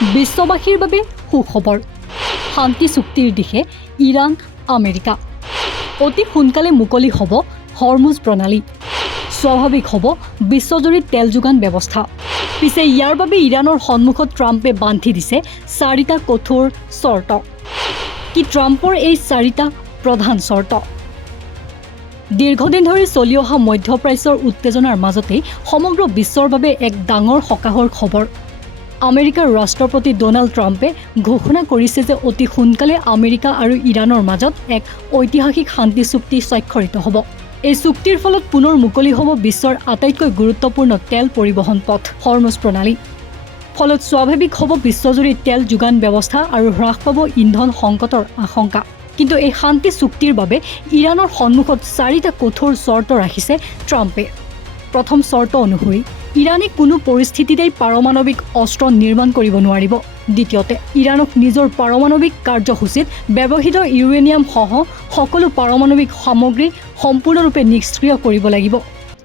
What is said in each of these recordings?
বিশ্ববাসীৰ বাবে সুখবৰ শান্তি চুক্তিৰ দিশে ইৰাণ আমেৰিকা অতি সোনকালে মুকলি হ'ব হৰমুজ প্ৰণালী স্বাভাৱিক হ'ব বিশ্বজুৰি তেল যোগান ব্যৱস্থা পিছে ইয়াৰ বাবে ইৰাণৰ সন্মুখত ট্ৰাম্পে বান্ধি দিছে 4টা কঠোৰ চৰ্ত কি ট্ৰাম্পৰ এই 4টা প্ৰধান চৰ্ত দীৰ্ঘদিন ধৰি চলি অহা মধ্যপ্ৰাচ্যৰ উত্তেজনাৰ মাজতেই সমগ্ৰ বিশ্বৰ বাবে এক ডাঙৰ সকাহৰ খবৰ আমেৰিকাৰ ৰাষ্ট্ৰপতি ডোনাল্ড ট্ৰাম্পে ঘোষণা কৰিছে যে অতি সোনকালে আমেৰিকা আৰু ইৰাণৰ মাজত এক ঐতিহাসিক শান্তি চুক্তি স্বাক্ষৰিত হ'ব এই চুক্তিৰ ফলত পুনৰ মুকলি হ'ব বিশ্বৰ আটাইতকৈ গুৰুত্বপূৰ্ণ তেল পৰিবহণ পথ হৰমুজ প্ৰণালী ফলত স্বাভাৱিক হ'ব বিশ্বজুৰি তেল যোগান ব্যৱস্থা আৰু হ্ৰাস পাব ইন্ধন সংকটৰ আশংকা কিন্তু এই শান্তি চুক্তিৰ বাবে ইৰাণৰ সন্মুখত 4টা কঠোৰ চৰ্ত ৰাখিছে ট্ৰাম্পে প্ৰথম চৰ্ত অনুসৰি ইৰাণে কোনো পৰিস্থিতিতেই পাৰমাণৱিক অস্ত্ৰ নিৰ্মাণ কৰিব নোৱাৰিব দ্বিতীয়তে ইৰাণক নিজৰ পাৰমাণৱিক কাৰ্যসূচীত ব্যৱহৃত ইউৰেনিয়াম সহ সকলো পাৰমাণৱিক সামগ্ৰী সম্পূৰ্ণৰূপে নিষ্ক্ৰিয় কৰিব লাগিব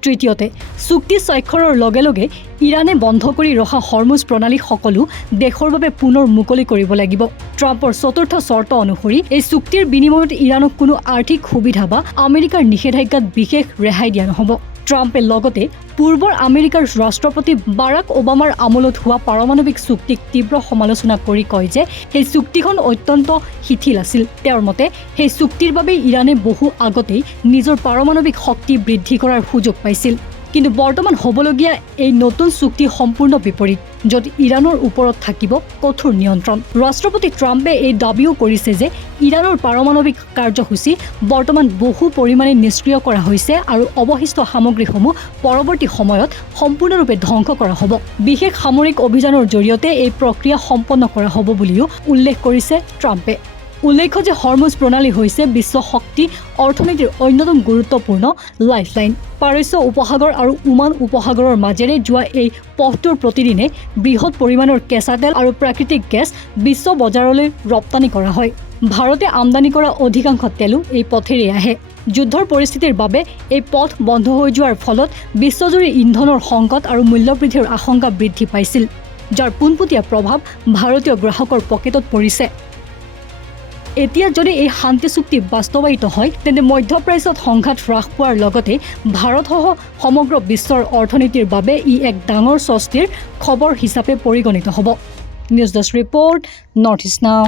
তৃতীয়তে চুক্তি স্বাক্ষৰৰ লগে লগে ইৰাণে বন্ধ কৰি ৰখা হৰমুজ প্ৰণালী সকলো দেশৰ বাবে পুনৰ মুকলি কৰিব লাগিব ট্ৰাম্পৰ চতুৰ্থ চৰ্ত অনুসৰি এই চুক্তিৰ বিনিময়ত ইৰাণক কোনো আৰ্থিক সুবিধা বা আমেৰিকাৰ নিষেধাজ্ঞাত বিশেষ ৰেহাই দিয়া নহ'ব ট্ৰাম্পে লগতে পূৰ্বৰ আমেৰিকাৰ ৰাষ্ট্ৰপতি বাৰাক ওবামাৰ আমলত হোৱা পাৰমাণৱিক চুক্তিক তীব্ৰ সমালোচনা কৰি কয় যে সেই চুক্তিখন অত্যন্ত শিথিল আছিল তেওঁৰ মতে সেই চুক্তিৰ বাবে ইৰাণে বহু আগতেই নিজৰ পাৰমাণৱিক শক্তি বৃদ্ধি কৰাৰ সুযোগ পাইছিল কিন্তু বৰ্তমান হ'বলগীয়া এই নতুন চুক্তি সম্পূৰ্ণ বিপৰীত য'ত ইৰাণৰ ওপৰত থাকিব কঠোৰ নিয়ন্ত্ৰণ ৰাষ্ট্ৰপতি ট্ৰাম্পে এই দাবীও কৰিছে যে ইৰাণৰ পাৰমাণৱিক কাৰ্যসূচী বৰ্তমান বহু পৰিমাণে নিষ্ক্ৰিয় কৰা হৈছে আৰু অৱশিষ্ট সামগ্ৰীসমূহ পৰৱৰ্তী সময়ত সম্পূৰ্ণৰূপে ধ্বংস কৰা হ'ব বিশেষ সামৰিক অভিযানৰ জৰিয়তে এই প্ৰক্ৰিয়া সম্পন্ন কৰা হ'ব বুলিও উল্লেখ কৰিছে ট্ৰাম্পে উল্লেখ্য যে হৰমুজ প্ৰণালী হৈছে বিশ্ব শক্তি অৰ্থনীতিৰ অন্যতম গুৰুত্বপূৰ্ণ লাইফলাইন পাৰস্য উপসাগৰ আৰু ওমান উপসাগৰৰ মাজেৰে যোৱা এই পথটোৰ প্ৰতিদিনে বৃহৎ পৰিমাণৰ কেঁচা তেল আৰু প্ৰাকৃতিক গেছ বিশ্ব বজাৰলৈ ৰপ্তানি কৰা হয় ভাৰতে আমদানি কৰা অধিকাংশ তেলো এই পথেৰে আহে যুদ্ধৰ পৰিস্থিতিৰ বাবে এই পথ বন্ধ হৈ যোৱাৰ ফলত বিশ্বজুৰি ইন্ধনৰ সংকট আৰু মূল্যবৃদ্ধিৰ আশংকা বৃদ্ধি পাইছিল যাৰ পোনপটীয়া প্ৰভাৱ ভাৰতীয় গ্ৰাহকৰ পকেটত পৰিছে এতিয়া যদি এই শান্তি চুক্তি বাস্তৱায়িত হয় তেন্তে মধ্যপ্ৰাচ্যত সংঘাত হ্ৰাস পোৱাৰ লগতে ভাৰতসহ সমগ্ৰ বিশ্বৰ অৰ্থনীতিৰ বাবে ই এক ডাঙৰ স্বস্তিৰ খবৰ হিচাপে পৰিগণিত হ'ব news desk report north east নাও